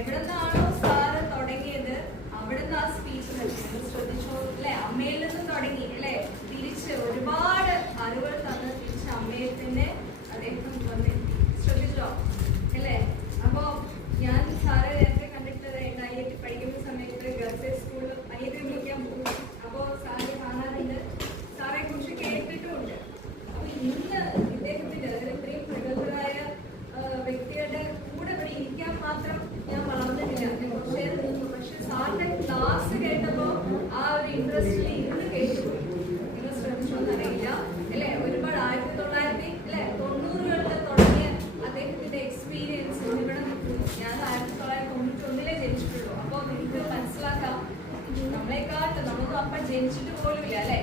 എവിടെ നിന്നാണോ സാറ് തുടങ്ങിയത് അവിടെ നിന്ന് ആ സ്പീച്ച് ശ്രദ്ധിച്ചോ അല്ലെ? അമ്മയിൽ നിന്ന് തുടങ്ങി അല്ലെ? തിരിച്ച് ഒരുപാട് അറിവുകൾ തന്ന് തിരിച്ച് അമ്മയെ തന്നെ അദ്ദേഹം വന്നെത്തി. ശ്രദ്ധിച്ചോ അല്ലേ? അപ്പോ ഞാൻ സാറ് നേരത്തെ കണ്ടിട്ടുള്ളത് IIT പഠിക്കുന്ന സമയത്ത് ഗേൾസ് സ്കൂളിൽ IIT വിളിക്കാൻ പോകും. അപ്പോൾ സാറ് കാണാറുണ്ട്, സാറെ കുറിച്ച് കേട്ടിട്ടുമുണ്ട്. അപ്പൊ ഇന്ന് ഇദ്ദേഹത്തിന്റെ ഇത്രയും പ്രഗത്ഭരായ വ്യക്തിയുടെ കൂടെ ഇവിടെ ഇരിക്കാൻ മാത്രം ഞാൻ വളർന്നിട്ടില്ല. പക്ഷെ സാറിന്റെ ക്ലാസ് കേട്ടപ്പോ ആ ഒരു ഇൻട്രസ്റ്റിൽ ഇരുന്ന് കേട്ടുപോയി. നിങ്ങൾ ശ്രമിച്ചോന്നറിയില്ല അല്ലെ? ഒരുപാട് 1990കളിൽ തുടങ്ങിയ അദ്ദേഹത്തിന്റെ എക്സ്പീരിയൻസ് ഇവിടെ ഞാൻ 1991 ജനിച്ചിട്ടുള്ളൂ. അപ്പൊ നിങ്ങൾക്ക് മനസ്സിലാക്കാം നമ്മളെക്കാട്ട് നമ്മളൊന്നും അപ്പം ജനിച്ചിട്ട് പോലും ഇല്ല അല്ലെ?